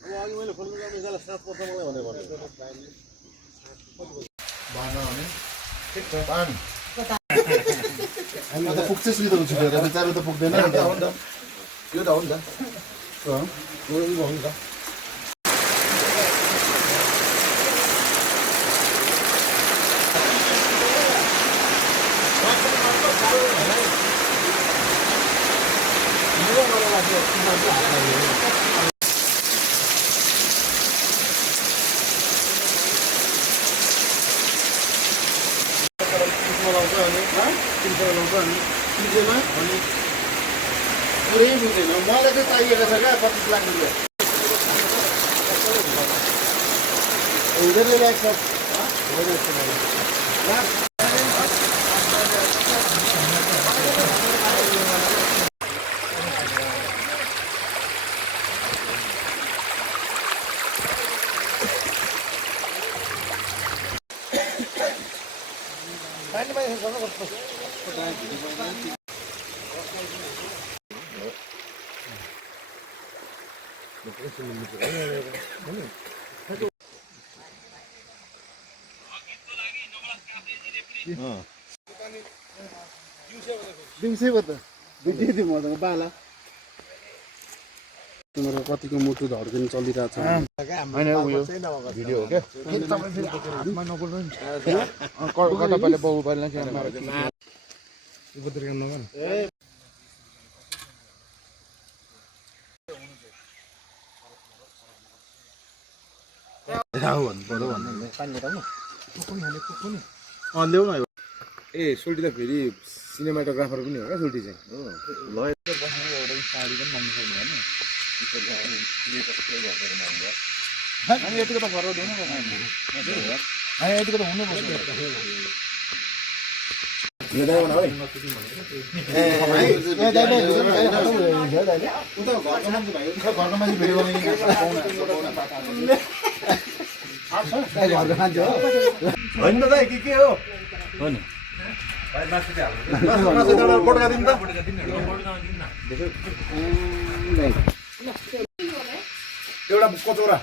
अब अघि मैले फोन गरेँ यसलाई 7 वर्ष मलाई भने भन्नु बाना भने ठिक छ पानी हामी त पुग्छस् नि त उछिटेर बिचारो त पुग्दैन नि त हो नि त यो त हो नि त हो नि त पुरै बुझ्दैन मलाई चाहिँ चाहिएको छ क्या 25 लाख रुपियाँ हुँदैन ल्याएको छ दिउँसैको त बुझिदियो मसँग बाला तिम्रो कतिको मुटु धड्कन चलिरहेछ होइन उयो भिडियो हो क्या तपाईँ फेरि हातमा नबोल्नु नि कता पहिले बाउ पहिले काम नगर्नु ल्याउ न ए सोल्टी त फेरि सिनेमाटोग्राफर पनि हो क्या सोल्टी चाहिँ यतिको त फरक हुनु यतिको त हुनुपर्छ होइन दादा के हो नि एउटा कचौरा